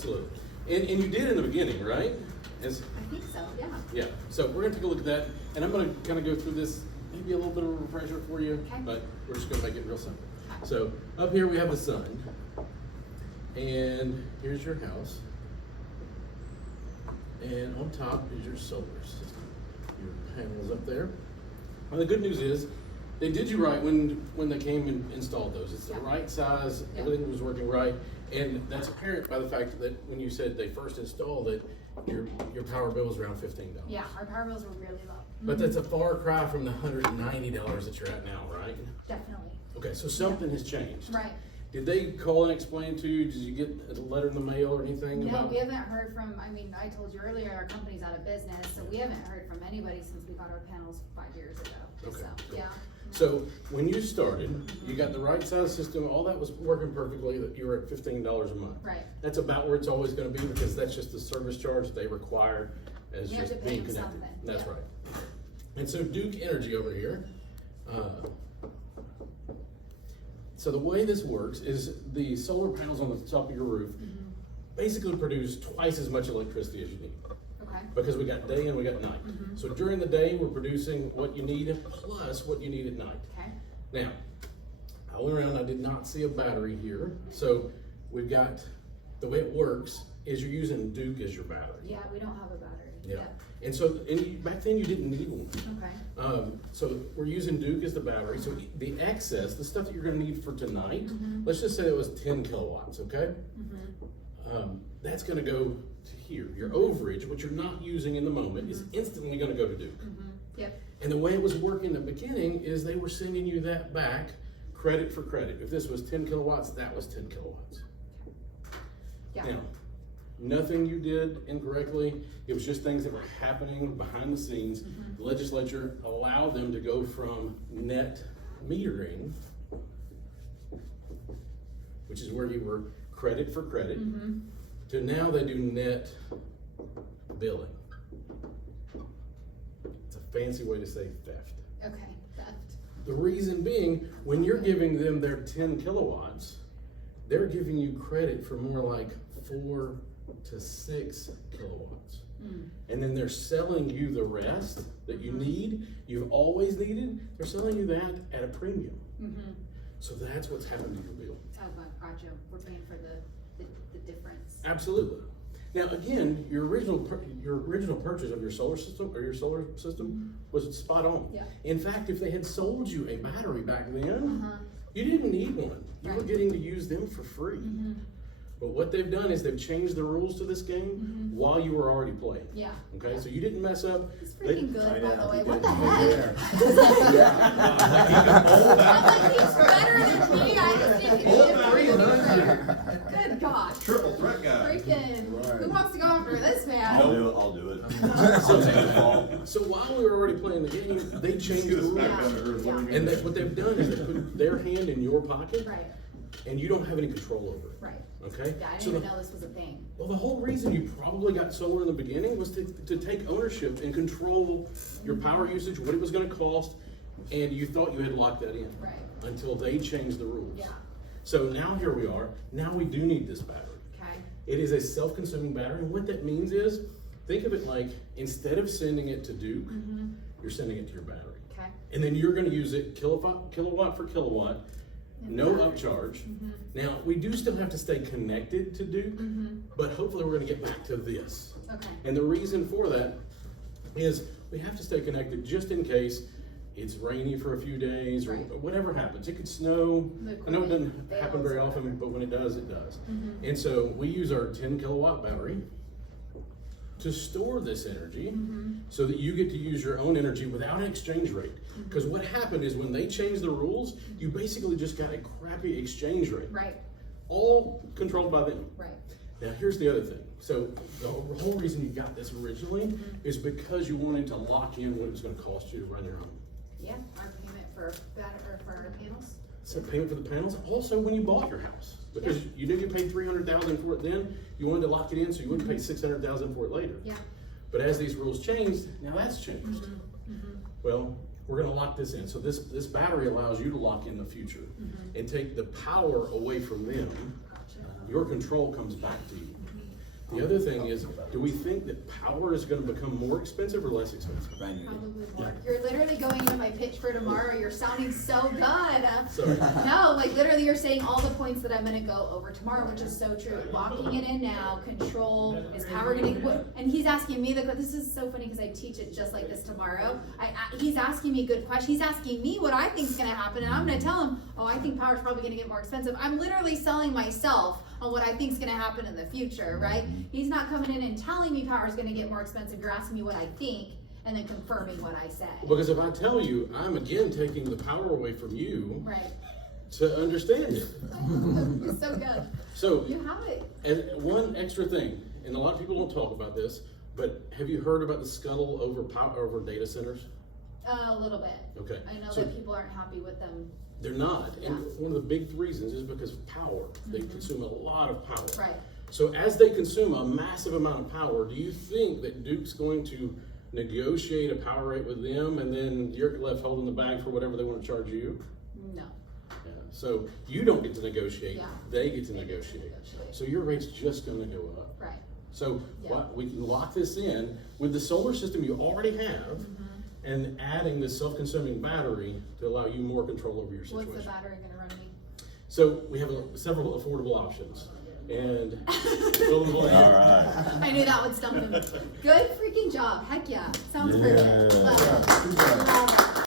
Absolutely. And you did in the beginning, right? As, I think so, yeah. yeah. So we're going to take a look at that, and I'm going to kind of go through this, maybe a little bit of a refresher for you, Okay. but we're just going to make it real simple. So up here we have the sun, and here's your house, and on top is your solar system. Your panels up there. Well, the good news is they did you right when they came and installed those. It's the right size, everything was working right, and that's apparent by the fact that when you said they first installed it, your power bill was around $15. Yeah, our power bills were really low. But that's a far cry from the $190 that you're at now, right? Definitely. Okay, so something has changed. Right. Did they call and explain to you? Did you get a letter in the mail or anything No, about? we haven't heard from, I mean, I told you earlier, our company's out of business, so we haven't heard from anybody since we got our panels 5 years ago. Okay, So, cool. yeah. So when you started, you got the right size system, all that was working perfectly, that you were at $15 a month. Right. That's about where it's always gonna be because that's just the service charge they require as You have just to pay being them connected. something. That's Yeah. right. And so Duke Energy over here, so the way this works is the solar panels on the top of your roof basically produce twice as much electricity as you need. Okay. Because we got day and we got night. So during the day, we're producing what you need plus what you need at night. Okay. Now, I went around, I did not see a battery here. So we've got, the way it works is you're using Duke as your battery. Yeah, we don't have a battery. Yeah. And so, back then you didn't need one. Okay. So we're using Duke as the battery. So the excess, the stuff that you're gonna need for tonight, let's just say it was 10 kilowatts, okay? That's gonna go to here. Your overage, what you're not using in the moment, is instantly gonna go to Duke. Yep. And the way it was working in the beginning is they were sending you that back credit for credit. If this was 10 kilowatts, that was 10 kilowatts. Yeah. Now, nothing you did incorrectly. It was just things that were happening behind the scenes. The legislature allowed them to go from net metering, which is where you were credit for credit, to now they do net billing. It's a fancy way to say theft. Okay. Theft. The reason being, when you're giving them their 10 kilowatts, they're giving you credit for more like 4 to 6 kilowatts. And then they're selling you the rest that you need, you've always needed, they're selling you that at a premium. So that's what's happened to your bill. Oh, gotcha. We're paying for the difference. Absolutely. Now again, your original purchase of your solar system was spot on. Yeah. In fact, if they had sold you a battery back then, you didn't need one. You were Right. getting to use them for free. But what they've done is they've changed the rules to this game while you were already playing. Yeah. Okay, so you didn't mess up. It's freaking good, by the way. he What did. the heck? I'm like, he's better than me. I just think it's Good God. Triple threat guy. Freaking, Right. who wants to go after this man? I'll do it. So while we were already playing the game, they changed the rules. Yeah. And what they've done is they put their hand in your pocket, Right, and you don't have any control over it. right. Okay? Yeah, I So didn't even know this was a thing. well, the whole reason you probably got solar in the beginning was to take ownership and control your power usage, what it was gonna cost, and you thought you had locked that in. Right. Until they changed the rules. Yeah. So now here we are, now we do need this battery. Okay. It is a self-consuming battery, and what that means is, think of it like, instead of sending it to Duke, you're sending it to your battery. Okay. And then you're gonna use it kilowatt for kilowatt, no upcharge. Now, we do still have to stay connected to Duke, but hopefully we're gonna get back to this. Okay. And the reason for that is we have to stay connected just in case it's rainy for a few days or Right. whatever happens. It could snow. The I know it doesn't equipment happen fails very or often, whatever. but when it does, it does. And so we use our 10 kilowatt battery to store this energy so that you get to use your own energy without an exchange rate. Because what happened is when they changed the rules, you basically just got a crappy exchange rate. Right, All controlled by them. right. Now, here's the other thing. So the whole reason you got this originally is because you wanted to lock in what it was gonna cost you to run your home. Yeah, our payment for our panels. So payment for the panels, also when you bought your house. Because you knew you paid $300,000 for it then, you wanted to lock it in so you wouldn't pay $600,000 for it later. Yeah. But as these rules changed, now that's changed. Well, we're gonna lock this in. So this battery allows you to lock in the future and take the power away from them. Gotcha. Your control comes back to you. The other thing is, do we think that power is gonna become more expensive or less expensive? Probably more. You're literally going into my pitch for tomorrow. You're sounding so good. Sorry. No, like literally you're saying all the points that I'm gonna go over tomorrow, which is so true. Locking it in now, control, is power gonna, and he's asking me this is so funny because I teach it just like this tomorrow. He's asking me good questions. He's asking me what I think's gonna happen, and I'm gonna tell him, oh, I think power's probably gonna get more expensive. I'm literally selling myself on what I think's gonna happen in the future, right? He's not coming in and telling me power's gonna get more expensive. You're asking me what I think and then confirming what I say. Because if I tell you, I'm again taking the power away from you Right. to understand it. It's so good. So, You have it. and one extra thing, and a lot of people don't talk about this, but have you heard about the scuttle over data centers? A little bit. Okay. I know So that people aren't happy with them. they're not. Yeah. And one of the big reasons is because of power. They consume a lot of power. Right. So as they consume a massive amount of power, do you think that Duke's going to negotiate a power rate with them and then you're left holding the bag for whatever they want to charge you? No. Yeah. So you don't get to negotiate, Yeah. they get to They get to negotiate. negotiate. So your rate's just gonna go up. Right. So Yeah. we can lock this in with the solar system you already have and adding this self-consuming battery to allow you more control over your situation. What's the battery gonna run me? So we have several affordable options and fill in the blank. All right. I knew that would stump him. Good freaking job. Heck yeah. Sounds Yeah. perfect. Love it. Good job. Love it.